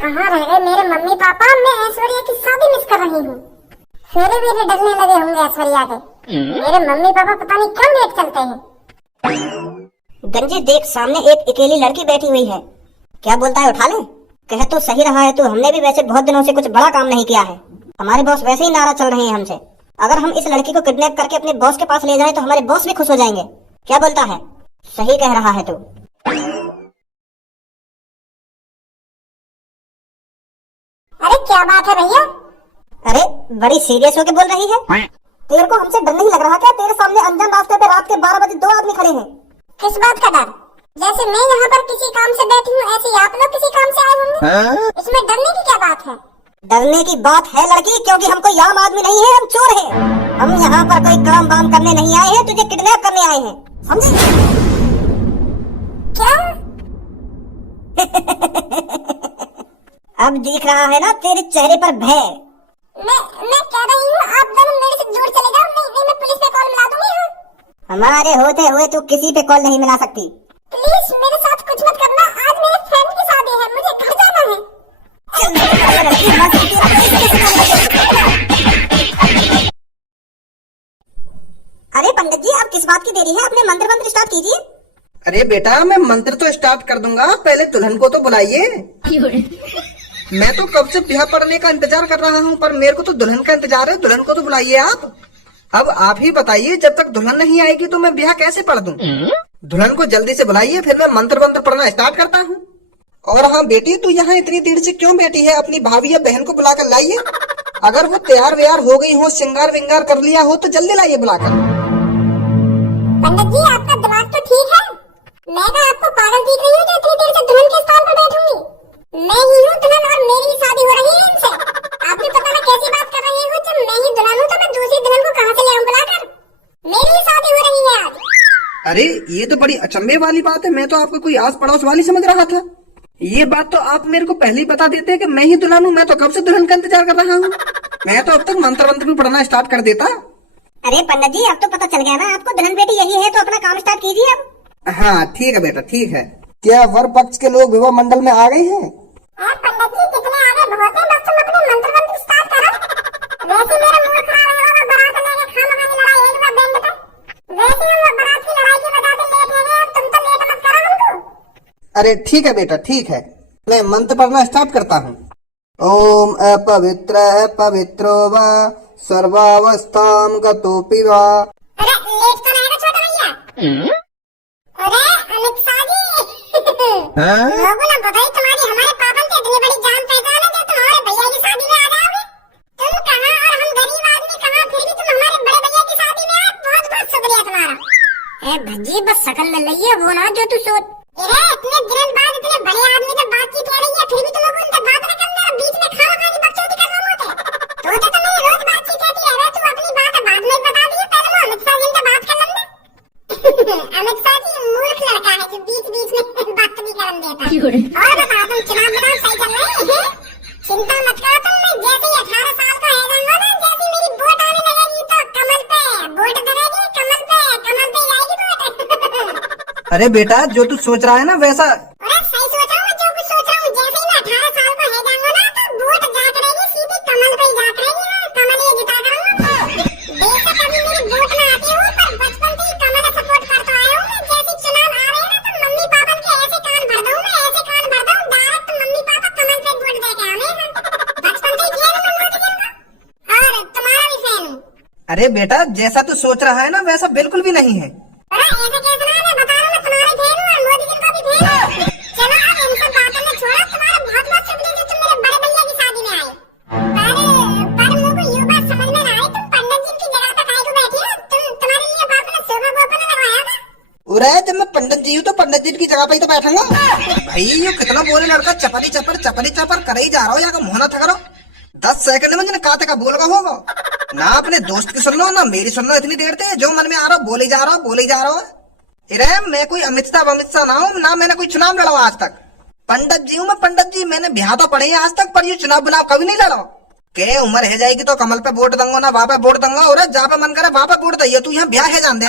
कहाँ रह गए मेरे मम्मी पापा? मैं ऐश्वर्या की शादी मिस कर रही हूँ। फेरे वेरे डलने लगे होंगे ऐश्वर्या के। मेरे मम्मी पापा पता नहीं क्यों लेट चलते हैं। गंजे देख, सामने एक अकेली लड़की बैठी हुई है। क्या बोलता है, उठा ले। कह तो सही रहा है तू, हमने भी वैसे बहुत दिनों से कुछ बड़ा काम नहीं किया है। हमारे बॉस वैसे ही नाराज चल रहे हैं हमसे। अगर हम इस लड़की को किडनैप करके अपने बॉस के पास ले जाएं तो हमारे बॉस भी खुश हो जाएंगे। क्या बोलता है? सही कह रहा है तू। अरे क्या बात है भैया? अरे बड़ी सीरियस होके बोल रही है। तेरे को हमसे डर नहीं लग रहा क्या? तेरे सामने अनजान रास्ते पे रात के 12 बजे 2 आदमी खड़े हैं। किस बात का डर? जैसे मैं यहाँ पर किसी काम से बैठी हूँ ऐसे आप लोग किसी काम से आए होंगे। इसमें डरने की क्या बात है? डरने की बात है लड़की, क्योंकि हम कोई आम आदमी नहीं है, हम चोर हैं। हम यहाँ पर कोई काम वाम करने नहीं आए हैं, तुझे किडनैप करने आए हैं, समझे? क्या? अब दिख रहा है ना तेरे चेहरे पर भय। मैं कह रही हूँ आप दोनों मेरे से दूर चले जाओ, नहीं मैं पुलिस पे कॉल मिला दूंगी। हमारे होते हुए तू किसी पे कॉल नहीं मिला सकती। प्लीज मेरे साथ कुछ मत करना, आज मेरे फ्रेंड की शादी है, मुझे घर जाना है। अरे पंडित जी, अब किस बात की देरी है? अपने मंत्र स्टार्ट कीजिए। अरे बेटा, मैं मंत्र तो स्टार्ट कर दूंगा, पहले दुल्हन को तो बुलाइए। मैं तो कब से ब्याह पड़ने का इंतजार कर रहा हूँ, पर मेरे को तो दुल्हन का इंतजार है। दुल्हन को तो बुलाइए आप। अब आप ही बताइए, जब तक दुल्हन नहीं आएगी तो मैं ब्याह कैसे पढ़ दूं? दुल्हन को जल्दी से बुलाइए, फिर मैं मंत्र पढ़ना स्टार्ट करता हूँ। और हाँ बेटी, तू यहाँ इतनी देर से क्यों बैठी है? अपनी भाभी या बहन को बुलाकर लाइए। अगर वो तैयार व्यार हो गई हो, श्रृंगार विंगार कर लिया हो, तो जल्दी लाइए बुलाकर। पंडित जी आपका दिमाग तो ठीक है। मैं तो आपको पागल दिख रही हूँ जो इतनी देर से दुल्हन के स्थान पर बैठूंगी। मैं ही हूँ दुल्हन और मेरी शादी हो रही है इनसे। आप भी पता नहीं कैसी बात कर रही हो। जब मैं ही दुल्हन हूँ तो मैं दूसरी दुल्हन को कहाँ से ले आऊँ बुलाकर? मेरी ही शादी हो रही है आज। अरे ये तो बड़ी अचंभे वाली बात है। मैं तो आपको कोई आस पड़ोस वाली समझ रहा था। ये बात तो आप मेरे को पहले ही बता देते कि मैं ही दुल्हन हूँ। मैं तो कब से दुल्हन का इंतजार कर रहा हूँ। मैं तो अब तक मंत्र भी पढ़ना स्टार्ट कर देता। अरे पंडित जी, अब तो पता चल गया ना आपको, दुल्हन बेटी यही है, तो अपना काम स्टार्ट कीजिए अब। हाँ ठीक है बेटा, ठीक है। क्या वर पक्ष के लोग विवाह मंडल में आ गए हैं? पंडित जी कितने आगे बहुत है, बस तुम अपने मंत्र स्टार्ट करो। वैसे मेरा मुंह खराब होगा, बारात लेके खामखानी लड़ाई एक बार बैंड पे। वैसे हम बारात की लड़ाई की वजह से लेट हो गए, तुम तो लेट मत करो हमको। अरे ठीक है बेटा, ठीक है। मैं मंत्र पढ़ना स्टार्ट करता हूँ। ओम अपवित्रो वा सर्वावस्थाम गतोपि वा। अरे लेट तो नहीं छोटा भैया। अरे अमित शाह जी लोगों ने बताई तुम्हारी हमारे पापन से इतनी बड़ी जान पहचान है जो तुम्हारे भैया की शादी में आ जाओगे। तुम कहाँ और हम गरीब आदमी कहाँ, फिर भी तुम हमारे बड़े भैया की शादी में आए। बहुत बहुत शुक्रिया तुम्हारा। भज्जी बस शकल ले लिये वो ना जो तू सोच। अरे इतने दिनों बाद इतने बड़े आदमी से बातचीत हो रही है, फिर भी तुम लोग उनसे बात न करना, बीच में खामखानी बकचोदी करना मत है। तो मेरी रोज बातचीत रहती है। तू अपनी बात बाद में बता दी, पहले मैं अमित शाह जी से बात कर लेंगे। अमित शाह जी मूर्ख लड़का है जो बीच में बात भी करन देता है। और बताओ तुम चुनाव सही चल रहे हैं? चिंता मत करो तुम, मैं जैसे ही 18 साल का हो जाऊंगा ना, जैसे मेरी वोट आने लगेगी तो कमल पे वोट डलेगी, कमल पे जाएगी वोट। अरे बेटा, जो तू सोच रहा है ना वैसा। अरे सही सोच रहा हूँ, मैं जो कुछ सोच रहा हूँ। जैसे ही मैं 18 साल का हो जाऊंगा ना तो वोट जात रहेगी सीधी कमल पे जात रहेगी। कमल ही जिता करूंगा। बेशक अभी मेरी वोट ना आती हो, पर बचपन से ही कमल सपोर्ट करता आया हूँ मैं। जैसे चुनाव आ रहे हैं ना तो मम्मी पापा के ऐसे कान भर दूँ मैं, ऐसे कान भर दूँ डायरेक्ट मम्मी पापा कमल पे वोट देके आने। बचपन से किया ना मैं वोट देना। और तुम्हारा भी फैन हूँ। अरे बेटा, जैसा तू सोच रहा है ना वैसा बिल्कुल भी नहीं है। अरे ऐसा कैसे ना, मैं बता रहा हूँ मैं तुम्हारे फैन हूँ और मोदी जी का भी फैन हूँ। चलो अब इन सब बातों में छोड़ो, तुम्हारा बहुत बहुत शुक्रिया जो तुम मेरे बड़े भैया की शादी में आए। पर मुझे यूँ बात समझ में ना आई, तुम पंडित जी की जगह पे काहे को बैठी हो? तुम्हारे लिए बाप ने सोफा वोफा ना लगवाया था? उरे जब मैं पंडित जी हूँ तो पंडित जी की जगह पे ही तो बैठूंगा। भाई ये कितना बोले लड़का, चपरी चपर करे ही जा रहा हो, या मुँह ना था करो। 10 सेकंड में काते का बोल का होगा ना। अपने दोस्त की सुन लो ना मेरी सुन लो। इतनी देर से जो मन में आ रहा हो बोले जा रहा हो। अरे मैं कोई अमित शाह ना हूँ, ना मैंने कोई चुनाव लड़ा आज तक। पंडित जी हूँ मैं, पंडित जी। मैंने ब्याह तो पढ़े आज तक, पर ये चुनाव बुनाव कभी नहीं लड़ा। के उम्र है जाएगी तो कमल पे वोट दूंगा, ना वहाँ पे वोट दूंगा। और जहाँ पे मन करे वहाँ पे वोट दिए। तू यहाँ ब्याह है जान दे।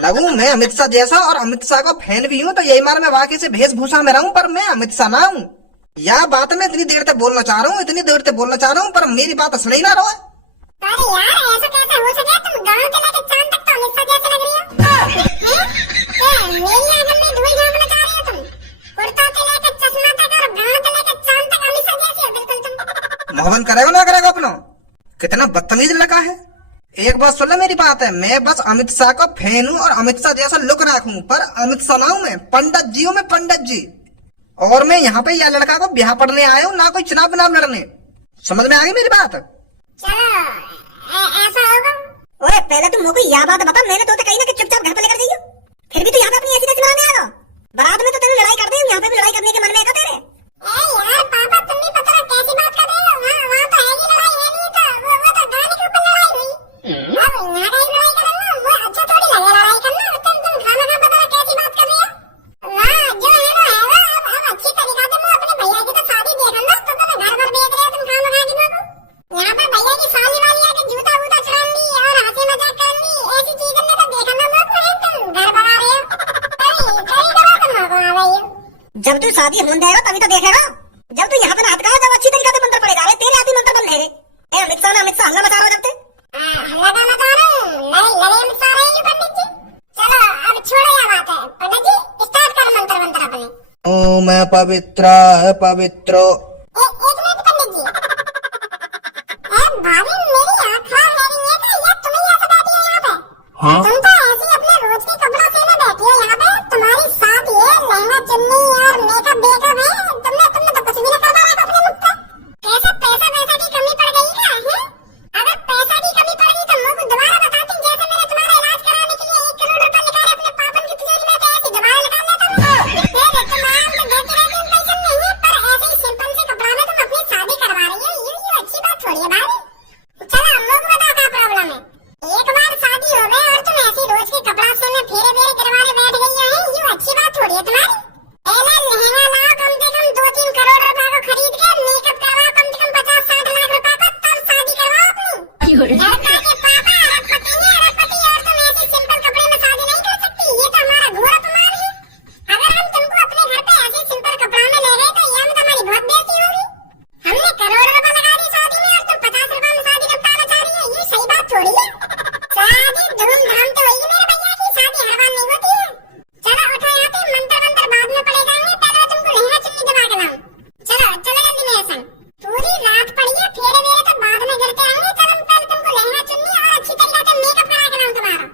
लगू मैं अमित शाह जैसा, और अमित शाह का फैन भी हूँ, तो यही मार मैं वाकई से वेशभूषा में रहूं, पर मैं अमित शाह ना हूँ। यह बात मैं इतनी देर तक बोलना चाह रहा हूँ, इतनी देर तक बोलना चाह रहा हूँ, पर मेरी बात सुन ही ना रहा है। अरे यार ऐसा कैसे हो सके? तुम गांव से लेकर चांद तक तो अमित शाह जैसे लग रही हो। मेरी आंगन में धूल झोंकना चाह रही हो तुम? कुर्ता से लेकर चश्मा तक और गांव से लेकर चांद तक अमित शाह जैसी हो बिल्कुल तुम। मोहन करेगा ना करेगा अपना? कितना बदतमीज लड़का है। एक बात सुन ले मेरी बात है, मैं बस अमित शाह का फैन हूँ और अमित शाह जैसा लुक रखूं, पर अमित शाह ना हूं मैं, पंडित जी हूँ मैं, पंडित जी। और मैं यहाँ पे यह लड़का को ब्याह पढ़ने आया हूँ, ना कोई चुनाव बनाव लड़ने। समझ में आ गई मेरी बात? चलो ऐसा होगा। ओए पहले तुम मुझको यह बात बता, मैंने तो कहीं ना कि चुपचाप घर पे लेकर जाइयो, फिर भी तू यहाँ पे अपनी ऐसी तैसी बनाने आएगा। बारात में तो तेरी लड़ाई कर दी, यहाँ पे भी लड़ाई करने के मन में है तेरे? यार पापा तुम भी पता नहीं कैसी बात कर रहे हो। वहाँ तो है ही लड़ाई, है नहीं तो वो तो गाने के ऊपर लड़ाई हुई। अब यहाँ का लड़ाई करना वो अच्छा थोड़ी लगे लड़ाई करना। तुम खाना खा पता नहीं कैसी बात कर रहे हो। वहाँ जो है ना है वो अब अच्छी तरीका से मैं अपने भैया की तो शादी देख लो, तो घर भर देख रहे हो तुम खाना खा के लोगो। यहाँ पर भैया की साली वाली आके जूता वूता चुरा ली और हंसी मजाक कर ली, ऐसी चीजें में तो देखा ना लोग तुम घर बना रहे हो। जब तू शादी होने जाएगा तभी तो देखेगा। जब तू यहाँ पे नाटक जब अच्छी तरीके से मंत्र पड़ेगा, तेरे आदि मंत्र बन रहे। अमित शाह हल्ला मचा रहा हो जब ते हल्ला का मचा रहा हूँ, लड़े अमित शाह रहे पंडित जी। चलो अब छोड़ो यह बात है, पंडित जी स्टार्ट कर मंत्र मंत्र अपने। ओम पवित्र है पवित्र। एक मिनट पंडित जी। भाभी मेरी आँख खराब है रही है क्या? या तुम ही ऐसे बैठी हो यहाँ पे? हाँ? तुम तो ऐसे ही अपने रोज के कपड़ों से ना बैठी हो यहाँ पे। तुम्हारी शादी है, लहंगा चुन्नी और मेकअप बेकअप है, तुमने तो कुछ भी नहीं करवा रखा अपने मुख पे। कैसे पैसा वैसा की कमी पड़ गई क्या है? अगर पैसा की कमी पड़ गई तो मुझको दोबारा बताती, जैसे मैंने तुम्हारा इलाज कराने के लिए 1 करोड़ रुपए निकाले अपने पापन की तिजोरी में, तो ऐसे दोबारा निकाल लेता हूँ। तुम आराम से बैठे रहते हो, टेंशन नहीं है, पर ऐसे ही सिंपल से कपड़ा में तुम अपनी शादी करवा रही हो, ये अच्छी बात थोड़ी है भाई। चलो हम लोग बता क्या प्रॉब्लम है। एक बार शादी हो गई और तुम ऐसी रोज के कपड़ा से में फेरे वेरे करवाने बैठ गई हो, ये अच्छी बात थोड़ी है तुम्हारी। पहले लहंगा लाओ कम से कम 2-3 करोड़ रुपए को खरीद के, मेकअप करवाओ कम से कम 50-60 लाख रुपए को, तब शादी करवाओ अपनी। लड़का के पापा अरबपति हैं, अरबपति, और तुम ऐसे सिंपल कपड़े में शादी नहीं कर सकती, ये तो हमारा घोर अपमान है। अगर हम तुमको अपने घर पे ऐसे सिंपल कपड़ा में ले गए तो यह में हमारी बहुत बेइज्जती होगी। हमने करोड़ रुपए लगा दी शादी में और तुम 50 रुपए में शादी निपटाना चाह रही है, ये सही बात थोड़ी है। शादी धूमधाम तो होगी मेरे भैया की, शादी हर बार नहीं होती है। चलो उठो यहाँ पे, मंत्र मंत्र बाद में पड़े जाएंगे, पहले तुमको लहंगा चुन्नी दिवा के लाऊं। चलो चलो जल्दी मेरे संग, पूरी रात पड़ी है, फेरे वेरे तो बाद में करके आएंगे। चलो पहले तुमको लहंगा चुन्नी और अच्छी तरीके से मेकअप करा के लाऊं तुम्हारा।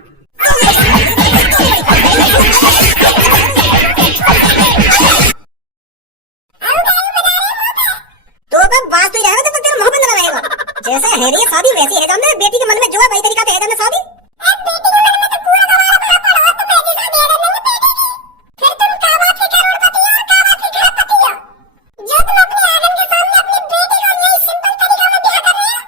तो अब बात तो यह है कि तेरा मुंह बंद रहेगा। जैसे है रही शादी वैसी है जाने, बेटी के मन में जो है वही तरीका से है जाने शादी। बेटी के मन में तो पूरा गवारा भरा पड़ा है, तुम ऐसी शादी कर लेंगे बेटी की। फिर तुम क्या बात की करोड़पति हो और क्या बात की खरबपति हो, जो तुम अपने आंगन के सामने अपनी बेटी को यही सिंपल तरीका में ब्याह कर रहे हो।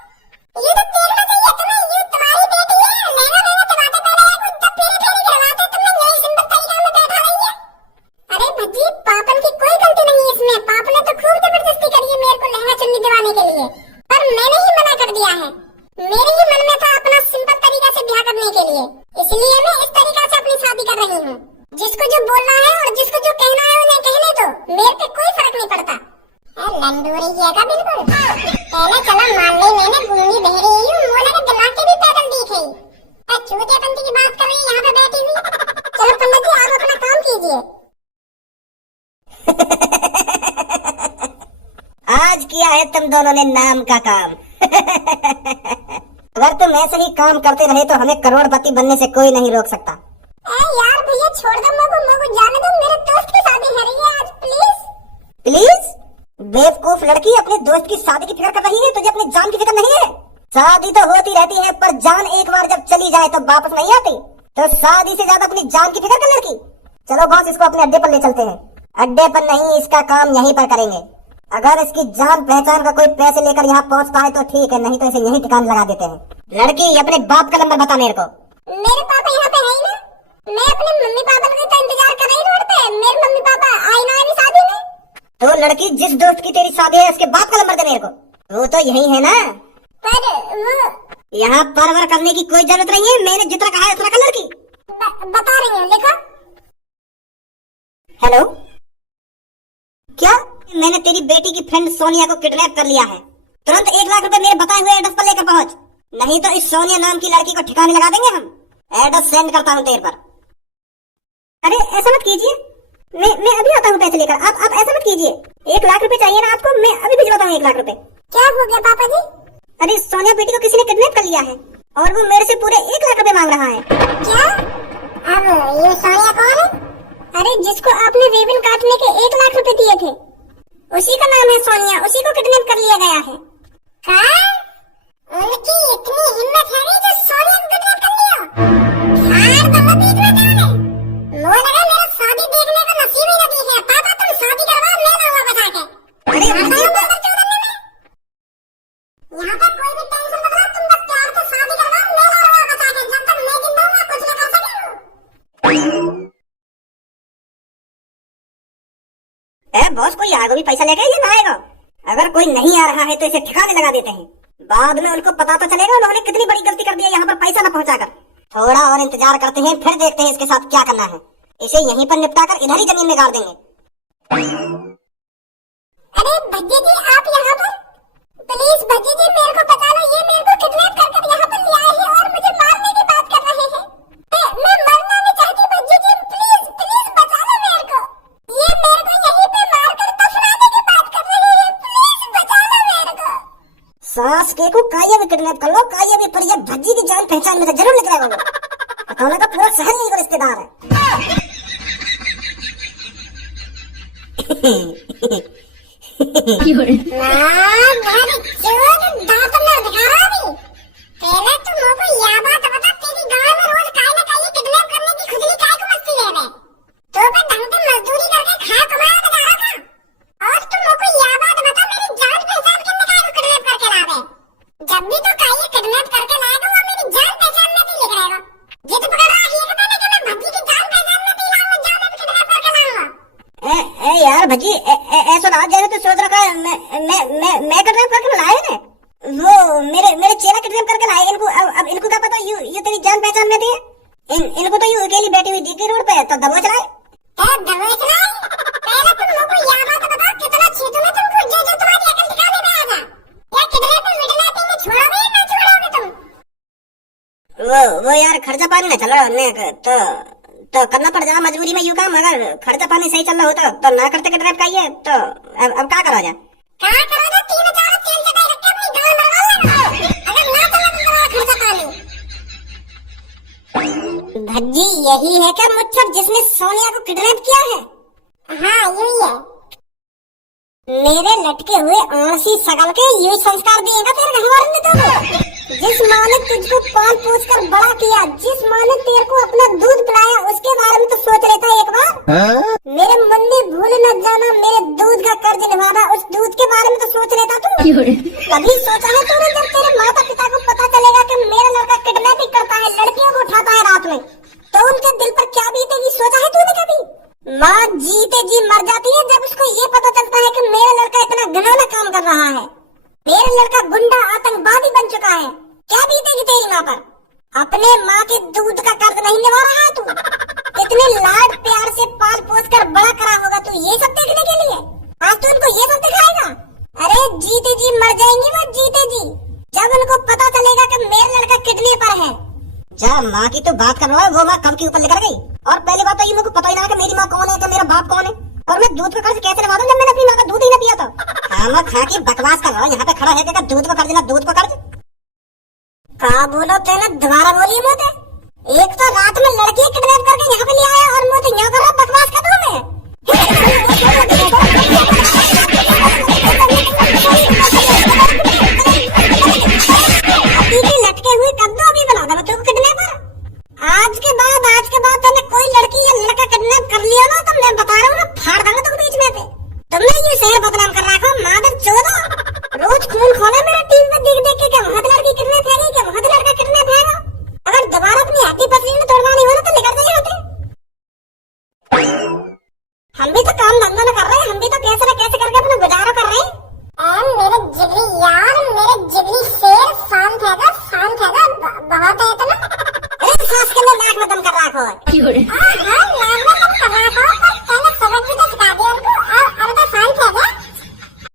ये तो देखना चाहिए तुम्हें, ये तुम्हारी बेटी है, लहंगा लहंगा दिवाते पहले जब फेरे फेरे करवाते तुमने यही सिंपल तरीका में बैठा रही है। अरे भज्जी पापन की कोई गलती नहीं है इसमें, पाप ने तो खूब जबरदस्ती करी है मेरे को लहंगा चुन्नी दिवाने के लिए, पर मैंने ही मना कर दिया है। मेरे ही मन में था अपना सिंपल तरीका से ब्याह करने के लिए, इसलिए मैं इस तरीका से अपनी शादी कर रही हूँ। जिसको जो बोलना है और जिसको जो कहना है उन्हें कहने दो, मेरे पे कोई फर्क नहीं पड़ता। लंडोरी किया था बिल्कुल। पहले चलो मान ली मैंने गूंगी बहरी हूँ, मोला के दिमाग के भी पैदल दिख गई। चूतियापंती की बात कर रही है यहाँ पे बैठी हुई। चलो पंडित जी आप अपना काम कीजिए। आज किया है तुम दोनों ने नाम का काम। अगर तुम ऐसे ही काम करते रहे तो हमें करोड़पति बनने से कोई नहीं रोक सकता। यार भैया छोड़ दो, मुझको जाने दो, मेरे दोस्त की शादी है रही है आज, प्लीज। प्लीज? बेवकूफ लड़की, अपने दोस्त की शादी की फिक्र कर रही है, तुझे अपनी जान की फिक्र नहीं है? शादी तो होती रहती है, पर जान एक बार जब चली जाए तो वापस नहीं आती। तो शादी से ज्यादा अपनी जान की फिक्र कर लड़की। चलो बॉस इसको अपने अड्डे पर ले चलते हैं। अड्डे पर नहीं, इसका काम यहीं पर करेंगे। अगर इसकी जान पहचान का कोई पैसे लेकर यहाँ पहुँच पाए तो ठीक है, नहीं तो इसे यहीं ठिकान लगा देते हैं। लड़की अपने बाप का नंबर बता मेरे को। मेरे पापा यहाँ पे है ही ना, मैं अपने मम्मी पापा का तो इंतजार कर रही रोड पे। मेरे मम्मी पापा आए ना अभी शादी में। तो लड़की जिस दोस्त की तेरी शादी है उसके बाप का नंबर दे मेरे को। वो तो यही है ना? पर वो यहाँ परवर करने की कोई जरूरत नहीं है, मैंने जितना कहा है उतना कर लड़की। बता रही हूँ, लिखो। हेलो, क्या मैंने तेरी बेटी की फ्रेंड सोनिया को किडनैप कर लिया है। तुरंत 1 लाख रुपए मेरे बताए हुए एड्रेस पर लेकर पहुंच, नहीं तो इस सोनिया नाम की लड़की को ठिकाने लगा देंगे हम। एड्रेस सेंड करता हूँ तेरे पर। अरे ऐसा मत कीजिए, मैं अभी आता हूँ पैसे लेकर। आप ऐसा मत कीजिए। 1 लाख रुपए चाहिए ना आपको, मैं अभी भिजवाता हूँ 1 लाख रुपए। क्या हो गया पापा जी? अरे सोनिया बेटी को किसी ने किडनैप कर लिया है और वो मेरे से पूरे 1 लाख रुपए मांग रहा है। क्या? अब ये सोनिया कौन है? अरे जिसको आपने रिबन काटने के 1 लाख रुपए दिए थे, उसी का नाम है सोनिया, उसी को किडनैप कर लिया गया है। उनकी इतनी हिम्मत है जो सोनिया को किडनैप कर लिया? यार बाबा बीच में कौन है? मुझे लगा मेरा शादी देखने का नसीब ही नहीं है। पापा तुम शादी करवाओ, मैं लाऊंगा बता के। अरे यहाँ पर कोई भी टेंशन मत लो, तुम बस प्यार से शादी करवाओ, मैं लाऊंगा बता के। जब तक मैं जिंदा हूँ कुछ न कर सकेंगे। बॉस कोई आएगा भी पैसा लेके या ना आएगा? अगर कोई नहीं आ रहा है तो इसे ठिकाने लगा देते हैं, बाद में उनको पता तो चलेगा उन्होंने कितनी बड़ी गलती कर दी है यहाँ पर पैसा न पहुँचाकर। थोड़ा और इंतजार करते हैं, फिर देखते हैं इसके साथ क्या करना है। इसे यहीं पर निपटा कर इधर ही जमीन में गाड़ देंगे। अरे भज्जी जी आप यहाँ पर? प्लीज भज्जी जी मेरे को बता लो, ये मेरे को किडनैप कर यहाँ पर ले आए हैं और मुझे मारने की बात कर रहे हैं। मैं मरना नहीं चाहती भज्जी जी, प्लीज प्लीज बचा लो मेरे को। ये मेरे को यहीं पे मारकर दफनाने की बात कर रहे हैं, प्लीज बचा लो मेरे को। सास के को काया भी किडनैप कर लो, काया भी, पर ये भज्जी की जान पहचान में से जरूर निकलेगा वो। बताने का पूरा शहर यही को रिश्तेदार है। पहले तुम मुझको यह बात बता, तेरी गांव में रोज काहे ना काहे किडनैप करने की खुजली काहे को मस्ती ले रहे? तो पे ढंग से मजदूरी करके खा कमाया तो जा रहा था। और तुम मुझको यह बात बता, मेरी जान पहचान करने काहे को किडनैप करके लावे? जब भी तो काहे किडनैप करके लाएगा वो मेरी जान पहचान में भी लिख रहेगा। जिद पकड़ रहा है ये पता नहीं कि मैं भज्जी की जान पहचान में भी लाऊंगा, जान में किडनैप करके लाऊंगा। यार भज्जी ऐसा ना जैसे तो सोच रखा है मैं किडनैप करके लाए ना, वो मेरे चेहरा किडनैप करके लाए। इनको अब इनको क्या पता ये तेरी जान पहचान में थी। इनको तो ये अकेली बैठी हुई दिखी रोड पे तो दबोच रहा है। दबोच रहा है? पहले तुम लोगों को यह बात बताओ, कितना छेदू में तुमको जो तुम्हारी अकल ठिकाने में आ जा। या किडनैपिंग मिडनैपिंग में छोड़ोगे या ना छोड़ोगे तुम? वो यार खर्चा पानी न चल रहा है तो करना पड़ जाए मजबूरी में यूं काम। अगर खर्चा पानी सही चल रहा होता तो ना करते किडनैप का ये तो अब क्या करा जाए? क्या करो तो 3-4 तेल चटाई रख के अपनी गांव मरवा लो। अगर ना चला तो तुम्हारा खर्चा पानी। भज्जी यही है क्या मुच्छर जिसने सोनिया को किडनैप किया है? हाँ यही है। मेरे लटके हुए आंसी सकल के यही संस्कार दिएगा तेरे घर वाले ने तुझको। जिस माँ ने तुझको पाल पोस कर बड़ा किया, जिस माँ ने तेरे को अपना दूध पिलाया, उसके बारे में तो सोच लेता एक बार। मेरे मुन्नी भूल न जाना मेरे दूध का कर्ज निभाना, उस दूध के बारे में तो सोच लेता तू। कभी सोचा है तूने जब तेरे माता पिता को पता चलेगा कि मेरा लड़का किडनैपिंग करता है, लड़कियों को उठाता है रात में, तो उनके दिल पर क्या बीतेगी? सोचा है तूने कभी? माँ जीते जी मर जाती है जब उसको ये पता चलता है कि मेरा लड़का इतना घिनौना काम कर रहा है, मेरा लड़का गुंडा आतंकवादी बन चुका है। क्या बीतेगी तेरी माँ पर? अपने माँ के दूध का कर्ज नहीं निभा रहा है तू? कितने लाड प्यार से पाल पोस कर बड़ा करा होगा तू ये सब देखने के लिए? आज तू उनको ये सब दिखाएगा? अरे जीते जी मर जाएंगी वो, जीते जी, जब उनको पता चलेगा कि मेरा लड़का किडनैपर है। जा माँ की तो बात कर रहा है, वो माँ कब की ऊपर लेकर गई। और पहली बात तो ये मेरे को पता ही ना कि मेरी माँ कौन है, कि मेरा बाप कौन है, और मैं दूध का कर्ज कैसे निभा दूं जब मैंने अपनी माँ का दूध ही न पिया था। खामा खा के बकवास कर रहा है यहाँ पे खड़ा है कि दूध को कर्ज ना दूध को कर्ज। कहा बोलो तेने, दोबारा बोलिए मोते। एक तो रात में लड़की किडनैप करके यहाँ पे ले आया और मोते यहाँ कर रहा बकवास कर दूं मैं।